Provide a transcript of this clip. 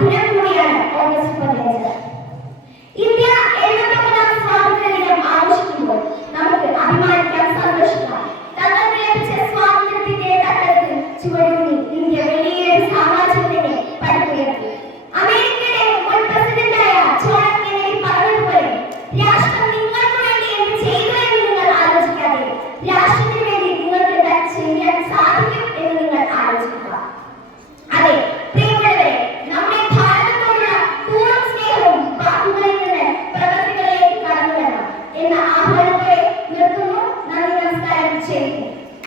Abbiamo un'idea, ho messo. എന്ന ആഹ്വാനത്തോടെ നിർത്തുന്നു നന്ദി നമസ്കാരം ചെയ്യുന്നു